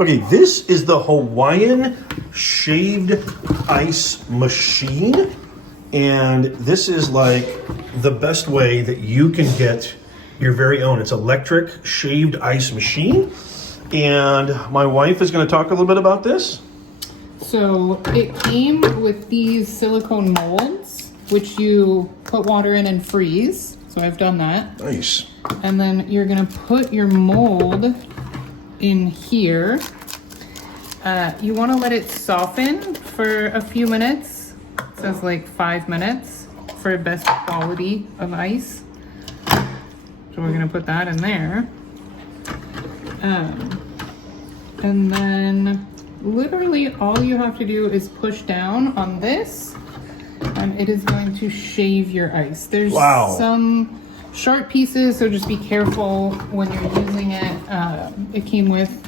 Okay, this is the Hawaiian shaved ice machine. And this is like the best way that you can get your very own. It's electric shaved ice machine. And my wife is going to talk a little bit about this. So it came with these silicone molds, which you put water in and freeze. So I've done that. Nice. And then you're going to put your mold in here. You want to let it soften for a few minutes. It says like 5 minutes for best quality of ice. So we're going to put that in there. And then literally all you have to do is push down on this and it is going to shave your ice. There's some sharp pieces, so just be careful when you're using it. It came with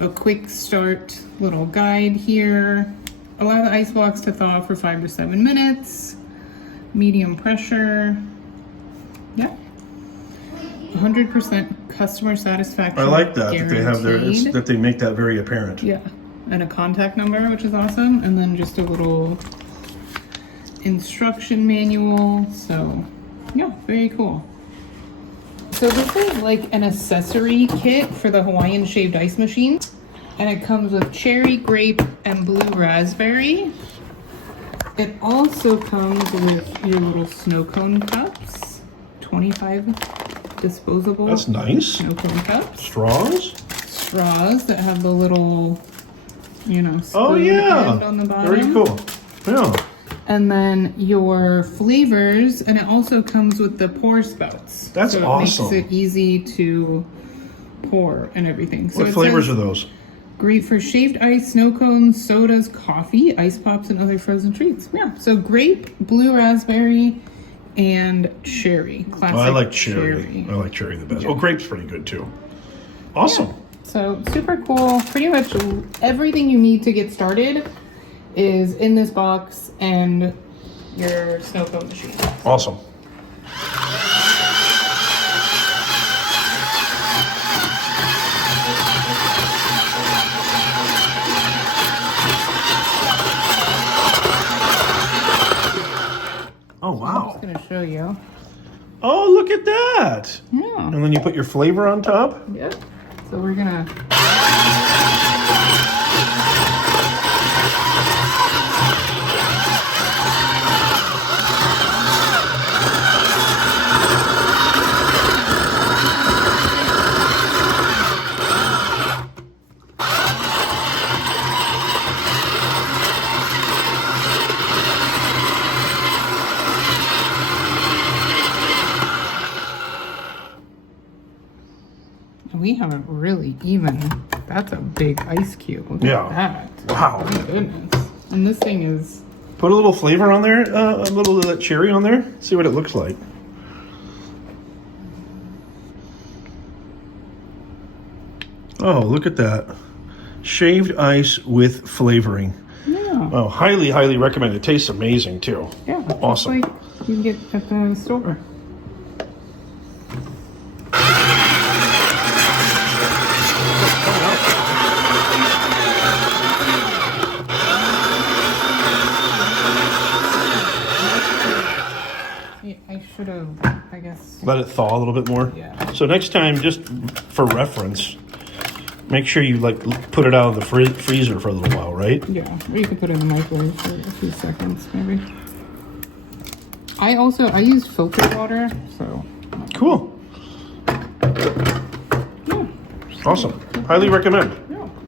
a quick start little guide here. Allow the ice blocks to thaw for 5 to 7 minutes. Medium pressure. Yeah. 100% customer satisfaction. I like that guaranteed. they have that they make that very apparent. Yeah. And a contact number, which is awesome. And then just a little instruction manual. So yeah, very cool. So this is like an accessory kit for the Hawaiian shaved ice machine. And it comes with cherry, grape, and blue raspberry. It also comes with your little snow cone cups. 25 disposable. That's nice. Snow cone cups. Straws that have the little, spoon end on the bottom. Very cool. Yeah. And then your flavors, and it also comes with the pour spouts. That's so it awesome. Makes it easy to pour and everything. So what flavors are those? Great for shaved ice, snow cones, sodas, coffee, ice pops, and other frozen treats. Yeah. So grape, blue raspberry, and cherry. Classic. I like cherry. I like cherry the best. Yeah. Oh, grape's pretty good too. Awesome. Yeah. So super cool. Pretty much everything you need to get started is in this box and your snow cone machine. Awesome. Oh, wow. I'm just going to show you. Oh, look at that. Yeah. And then you put your flavor on top? Yep. So we're going to... We haven't really even. That's a big ice cube. Look at that. Wow. My goodness. And this thing is. Put a little flavor on there, a little of that cherry on there. See what it looks like. Oh, look at that. Shaved ice with flavoring. Yeah. Oh, highly, highly recommend. It tastes amazing too. Yeah. Awesome. Like you can get at the store. I should have, I guess. Let it thaw a little bit more. Yeah. So next time, just for reference, make sure you like put it out of the freezer for a little while, right? Yeah, or you could put it in the microwave for a few seconds, maybe. I use filtered water, so. Cool. Yeah. Awesome. Highly recommend.